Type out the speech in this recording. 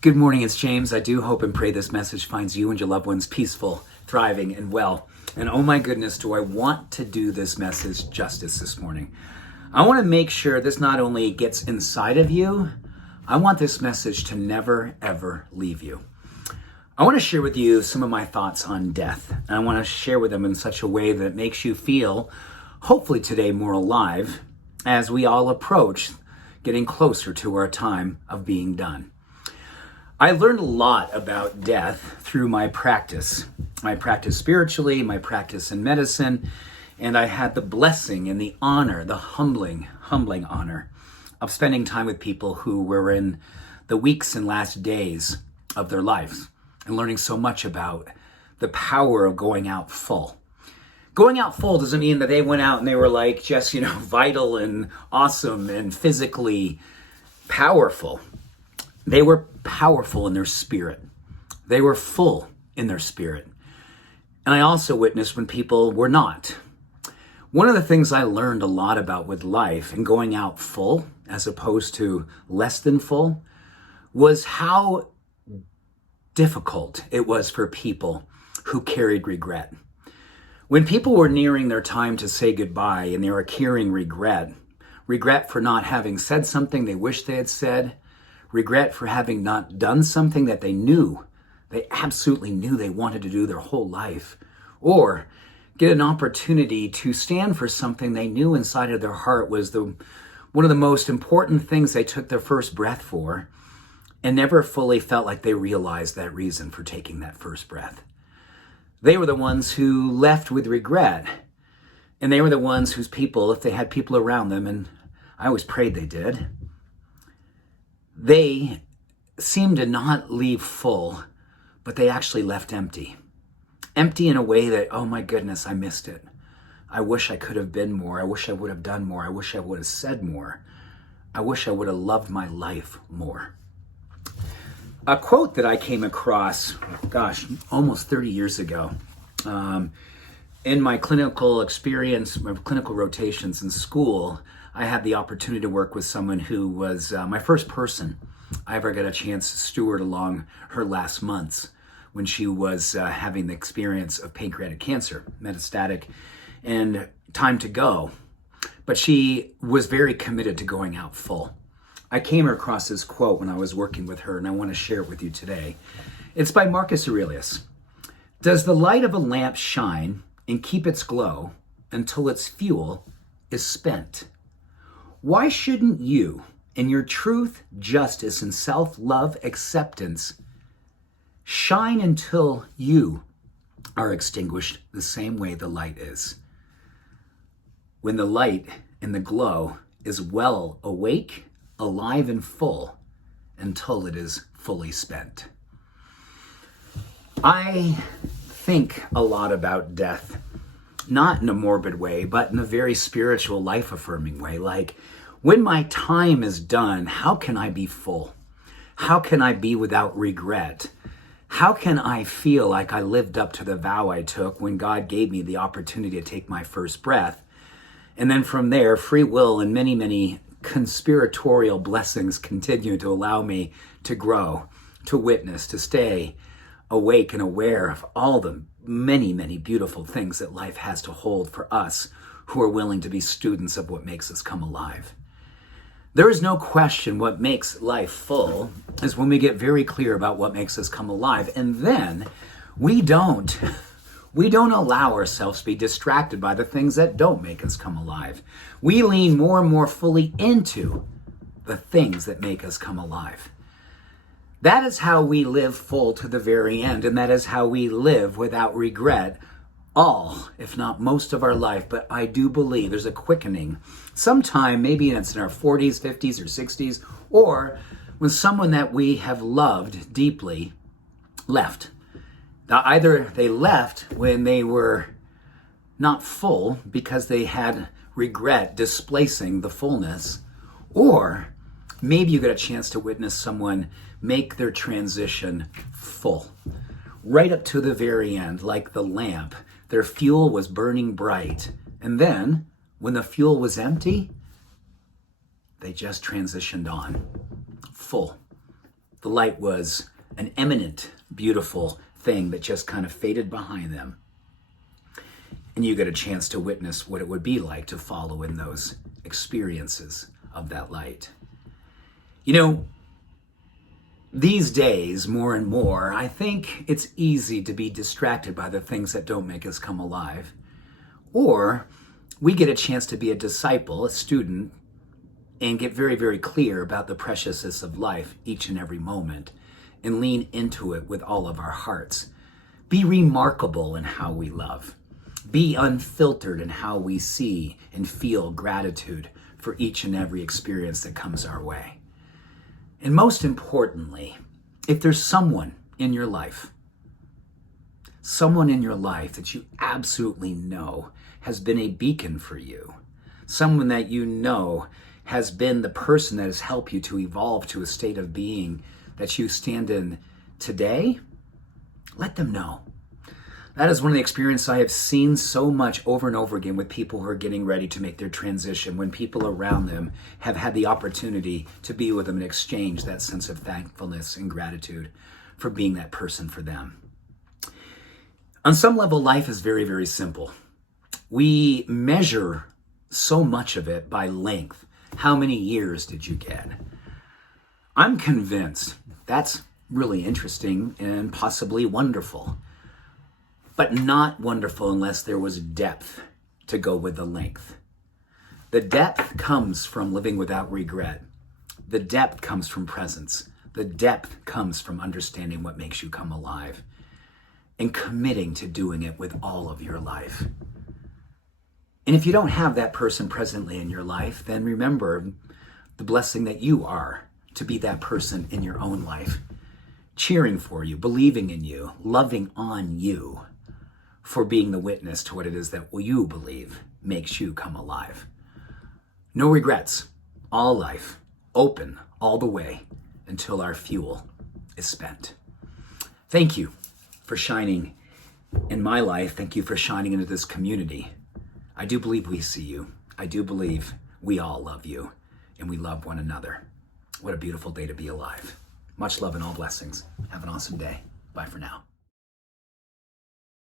Good morning, it's James. I do hope and pray this message finds you and your loved ones peaceful, thriving, and well. And oh my goodness, do I want to do this message justice this morning. I want to make sure this not only gets inside of you, I want this message to never, ever leave you. I want to share with you some of my thoughts on death. And I want to share with them in such a way that it makes you feel, hopefully today, more alive as we all approach getting closer to our time of being done. I learned a lot about death through my practice spiritually, my practice in medicine, and I had the blessing and the honor, the humbling honor of spending time with people who were in the weeks and last days of their lives and learning so much about the power of going out full. Going out full doesn't mean that they went out and they were like just, vital and awesome and physically powerful. They were powerful in their spirit. They were full in their spirit. And I also witnessed when people were not. One of the things I learned a lot about with life and going out full as opposed to less than full was how difficult it was for people who carried regret. When people were nearing their time to say goodbye and they were carrying regret for not having said something they wish they had said, regret for having not done something that they absolutely knew they wanted to do their whole life, or get an opportunity to stand for something they knew inside of their heart was one of the most important things they took their first breath for, and never fully felt like they realized that reason for taking that first breath. They were the ones who left with regret, and they were the ones whose people, if they had people around them, and I always prayed they did, they seemed to not leave full, but they actually left empty. Empty in a way that, oh my goodness, I missed it. I wish I could have been more. I wish I would have done more. I wish I would have said more. I wish I would have loved my life more. A quote that I came across, almost 30 years ago, in my clinical experience, my clinical rotations in school, I had the opportunity to work with someone who was my first person I ever got a chance to steward along her last months when she was having the experience of pancreatic cancer, metastatic, and time to go. But she was very committed to going out full. I came across this quote when I was working with her, and I want to share it with you today. It's by Marcus Aurelius. Does the light of a lamp shine and keep its glow until its fuel is spent? Why shouldn't you, in your truth, justice, and self-love acceptance, shine until you are extinguished the same way the light is? When the light and the glow is well awake, alive and full, until it is fully spent. I think a lot about death, not in a morbid way, but in a very spiritual, life-affirming way. Like, when my time is done, how can I be full? How can I be without regret? How can I feel like I lived up to the vow I took when God gave me the opportunity to take my first breath? And then from there, free will and many, many conspiratorial blessings continue to allow me to grow, to witness, to stay awake and aware of all the many, many beautiful things that life has to hold for us who are willing to be students of what makes us come alive. There is no question what makes life full is when we get very clear about what makes us come alive. And then we don't allow ourselves to be distracted by the things that don't make us come alive. We lean more and more fully into the things that make us come alive. That is how we live full to the very end, and that is how we live without regret all, if not most of our life. But I do believe there's a quickening sometime, maybe it's in our 40s, 50s, or 60s, or when someone that we have loved deeply left. Now, either they left when they were not full because they had regret displacing the fullness, or maybe you get a chance to witness someone make their transition full, right up to the very end, like the lamp. Their fuel was burning bright, and then when the fuel was empty, they just transitioned on, full. The light was an eminent, beautiful thing that just kind of faded behind them. And you get a chance to witness what it would be like to follow in those experiences of that light. You know, these days, more and more, I think it's easy to be distracted by the things that don't make us come alive. Or we get a chance to be a disciple, a student, and get very, very clear about the preciousness of life each and every moment and lean into it with all of our hearts. Be remarkable in how we love. Be unfiltered in how we see and feel gratitude for each and every experience that comes our way. And most importantly, if there's someone in your life that you absolutely know has been a beacon for you, someone that you know has been the person that has helped you to evolve to a state of being that you stand in today, let them know. That is one of the experiences I have seen so much over and over again with people who are getting ready to make their transition, when people around them have had the opportunity to be with them and exchange that sense of thankfulness and gratitude for being that person for them. On some level, life is very, very simple. We measure so much of it by length. How many years did you get? I'm convinced that's really interesting and possibly wonderful, but not wonderful unless there was depth to go with the length. The depth comes from living without regret. The depth comes from presence. The depth comes from understanding what makes you come alive and committing to doing it with all of your life. And if you don't have that person presently in your life, then remember the blessing that you are to be that person in your own life, cheering for you, believing in you, loving on you for being the witness to what it is that you believe makes you come alive. No regrets, all life, open all the way until our fuel is spent. Thank you for shining in my life. Thank you for shining into this community. I do believe we see you. I do believe we all love you and we love one another. What a beautiful day to be alive. Much love and all blessings. Have an awesome day. Bye for now.